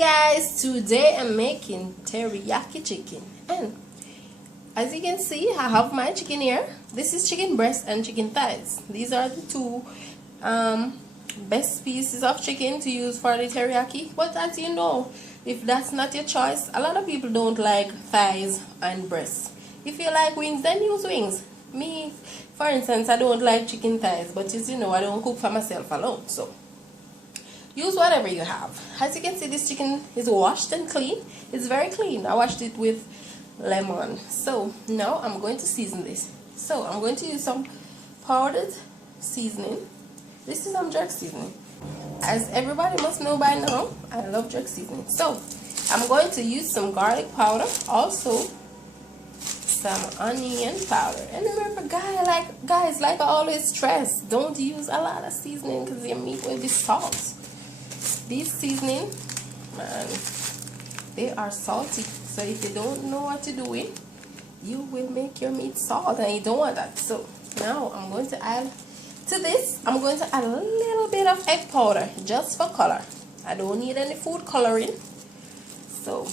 Guys, today I'm making teriyaki chicken, and as you can see I have my chicken here. This is chicken breast and chicken thighs. These are the two best pieces of chicken to use for the teriyaki. But as you know, if that's not your choice, a lot of people don't like thighs and breasts. If you like wings, then use wings. Me, for instance, I don't like chicken thighs, but as you know, I don't cook for myself alone, so use whatever you have. As you can see, this chicken is washed and clean. It's very clean. I washed it with lemon. So now I'm going to season this. So I'm going to use some powdered seasoning. This is some jerk seasoning. As everybody must know by now, I love jerk seasoning. So I'm going to use some garlic powder, also some onion powder. And remember, guys, like I always stress, don't use a lot of seasoning because your meat will be salt. These seasoning, man, they are salty. So if you don't know what you're doing, you will make your meat salt, and you don't want that. So now I'm going to add to this. I'm going to add a little bit of egg powder just for color. I don't need any food coloring. So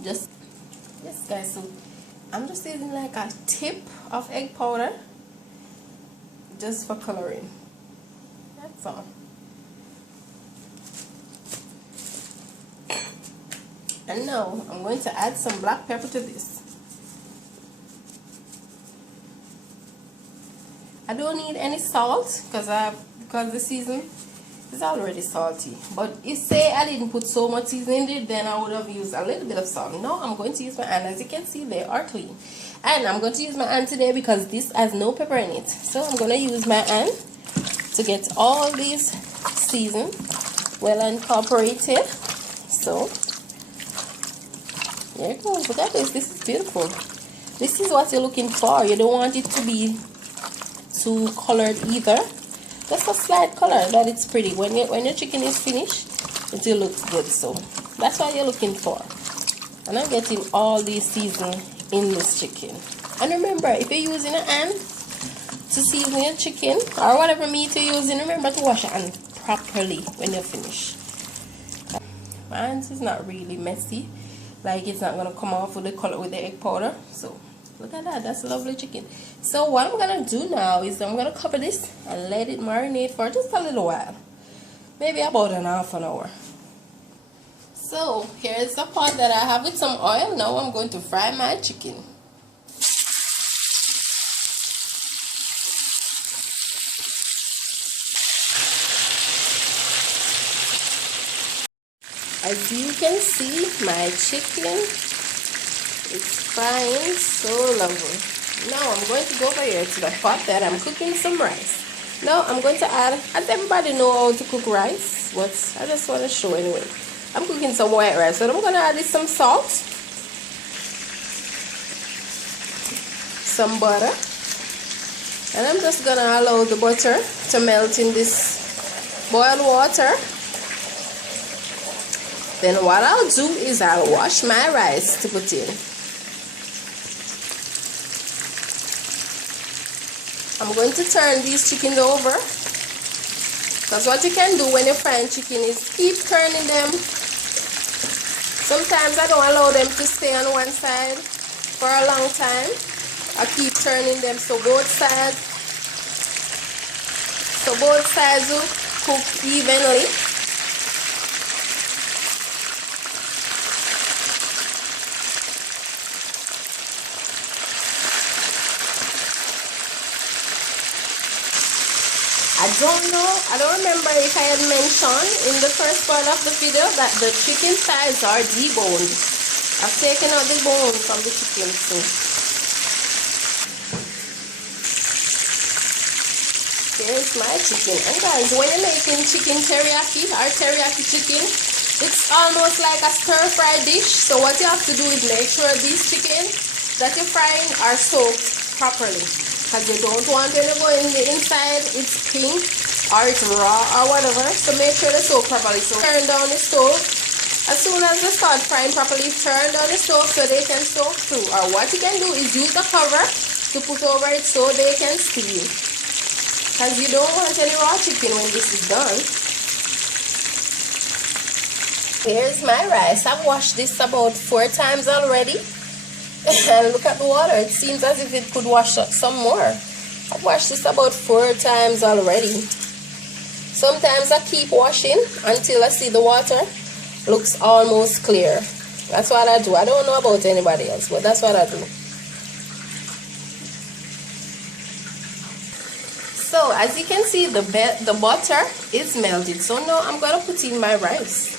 yes guys, so I'm just using like a tip of egg powder just for coloring. That's all. And now I'm going to add some black pepper to this. I don't need any salt because the seasoning is already salty. But if say I didn't put so much seasoning in it, then I would have used a little bit of salt. Now I'm going to use my hand. As you can see, they are clean. And I'm going to use my hand today because this has no pepper in it. So I'm going to use my hand to get all these seasoned well incorporated. So there it goes. Look at this. This is beautiful. This is what you're looking for. You don't want it to be too colored either. Just a slight color that it's pretty. When your chicken is finished, it will look good. So that's what you're looking for. And I'm getting all these seasoning in this chicken. And remember, if you're using a hand to season your chicken or whatever meat you're using, remember to wash your hand properly when you're finished. My hands is not really messy. Like it's not gonna come off with the color with the egg powder. So look at that, that's a lovely chicken. So what I'm gonna do now is I'm gonna cover this and let it marinate for just a little while, maybe about half an hour. So here's the pot that I have with some oil. Now I'm going to fry my chicken. As you can see, my chicken is frying so lovely. Now I'm going to go over here to the pot that I'm cooking some rice. Now I'm going to add, as everybody know how to cook rice, but I just want to show anyway. I'm cooking some white rice, so I'm going to add some salt, some butter, and I'm just going to allow the butter to melt in this boiled water. Then what I'll do is I'll wash my rice to put in. I'm going to turn these chickens over, because what you can do when you're frying chicken is keep turning them. Sometimes I don't allow them to stay on one side for a long time. I keep turning them so both sides will cook evenly. I don't remember if I had mentioned in the first part of the video that the chicken thighs are deboned. I've taken out the bone from the chicken, so here's my chicken. And guys, when you're making chicken teriyaki or teriyaki chicken, it's almost like a stir-fry dish. So what you have to do is make sure these chicken that you're frying are soaked properly. Because you don't want when you go in the inside, it's pink or it's raw or whatever. So make sure they soak properly. So turn down the stove. As soon as they start frying properly, turn down the stove so they can soak through. Or what you can do is use the cover to put over it so they can steam. Because you don't want any raw chicken when this is done. Here's my rice. I've washed this about 4 times already. And look at the water. It seems as if it could wash up some more. I've washed this about 4 times already. Sometimes I keep washing until I see the water looks almost clear. That's what I do. I don't know about anybody else, but that's what I do. So as you can see, the butter is melted. So now I'm going to put in my rice.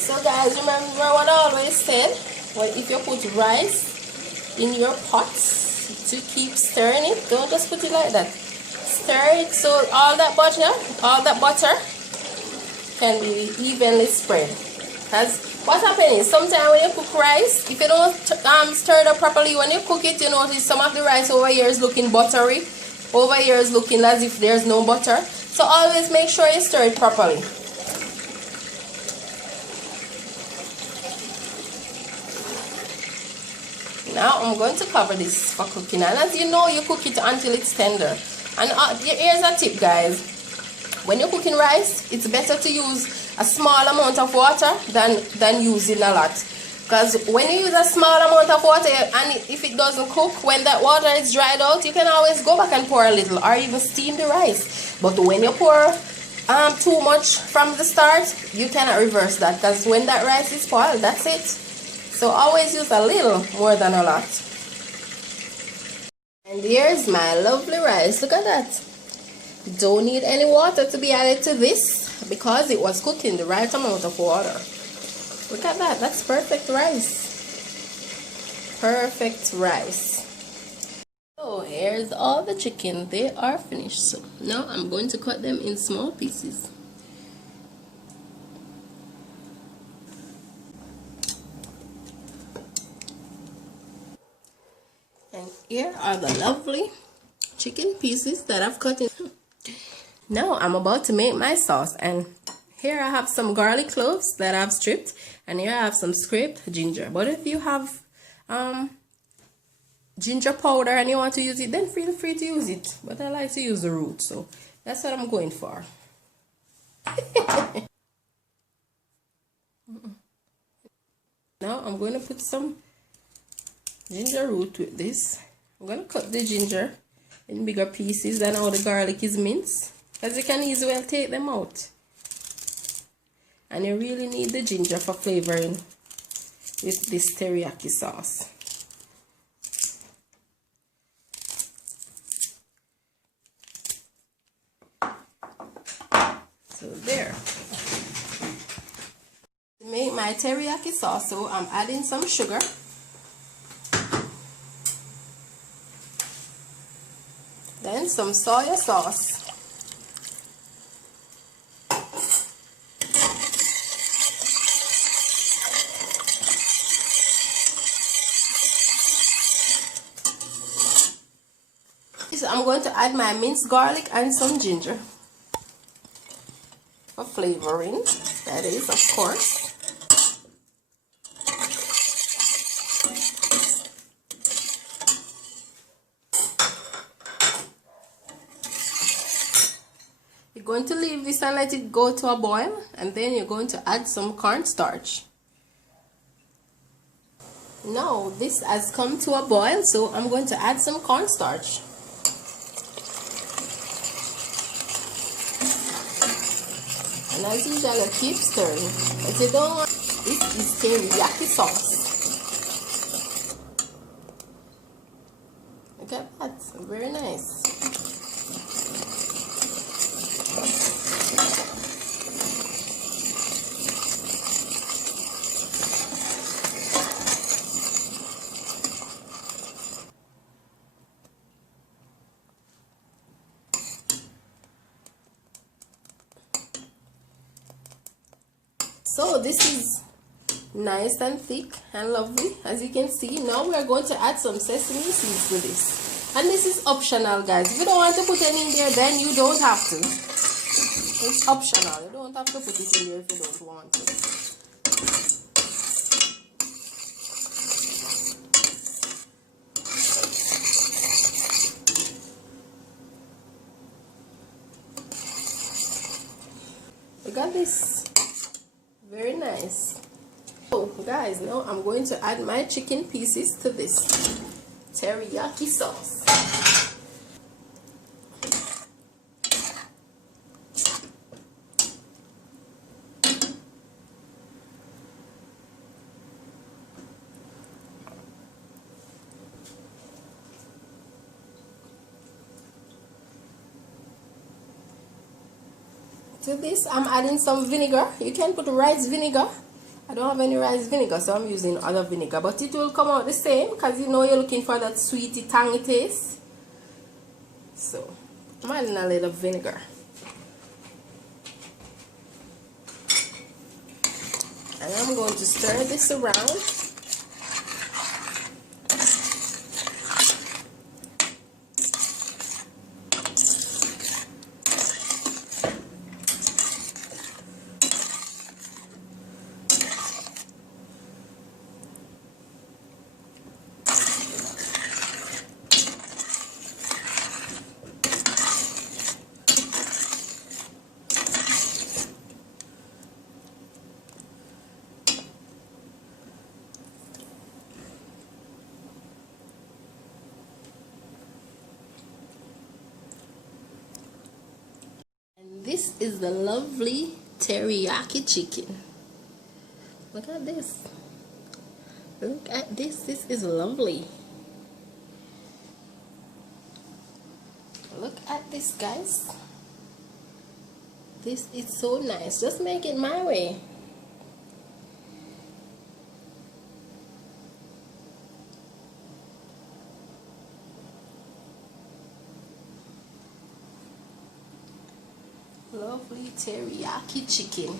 So guys, remember what I always said, well, if you put rice in your pots to keep stirring it, don't just put it like that. Stir it so all that butter can be evenly spread. Because what happens is sometimes when you cook rice, if you don't stir it up properly, when you cook it, you notice some of the rice over here is looking buttery, over here is looking as if there's no butter. So always make sure you stir it properly. Now I'm going to cover this for cooking, and as you know, you cook it until it's tender. And here's a tip, guys. When you're cooking rice, it's better to use a small amount of water than using a lot. Because when you use a small amount of water, and if it doesn't cook, when that water is dried out, you can always go back and pour a little, or even steam the rice. But when you pour too much from the start, you cannot reverse that, because when that rice is spoiled, that's it. So always use a little more than a lot. And here's my lovely rice. Look at that. Don't need any water to be added to this because it was cooking the right amount of water. Look at that. That's perfect rice. Perfect rice. So here's all the chicken. They are finished. So now I'm going to cut them in small pieces. And here are the lovely chicken pieces that I've cut in. Now I'm about to make my sauce, and here I have some garlic cloves that I've stripped, and here I have some scraped ginger. But if you have ginger powder and you want to use it, then feel free to use it. But I like to use the root, so that's what I'm going for. Now I'm going to put some ginger root with this. I'm going to cut the ginger in bigger pieces than how the garlic is minced, because you can easily take them out. And you really need the ginger for flavoring with this teriyaki sauce. So there. To make my teriyaki sauce, so I'm adding some sugar. Then some soya sauce. So I'm going to add my minced garlic and some ginger for flavoring, that is, of course. You're going to leave this and let it go to a boil, and then you're going to add some cornstarch. Now this has come to a boil, so I'm going to add some cornstarch. And as usual, keep stirring. But you don't want, this is teriyaki sauce. Look at that, very nice. So this is nice and thick and lovely, as you can see. Now we are going to add some sesame seeds to this, and this is optional, guys. If you don't want to put any in there, then you don't have to. It's optional. You don't have to put it in there if you don't want to. Look at this. Very nice. So guys, now I'm going to add my chicken pieces to this teriyaki sauce. To this, I'm adding some vinegar. You can put rice vinegar. I don't have any rice vinegar, so I'm using other vinegar. But it will come out the same because you know you're looking for that sweety, tangy taste. So, I'm adding a little vinegar. And I'm going to stir this around. This is the lovely teriyaki chicken. Look at this. Look at this. This is lovely. Look at this, guys. This is so nice. Just make it my way. Lovely teriyaki chicken.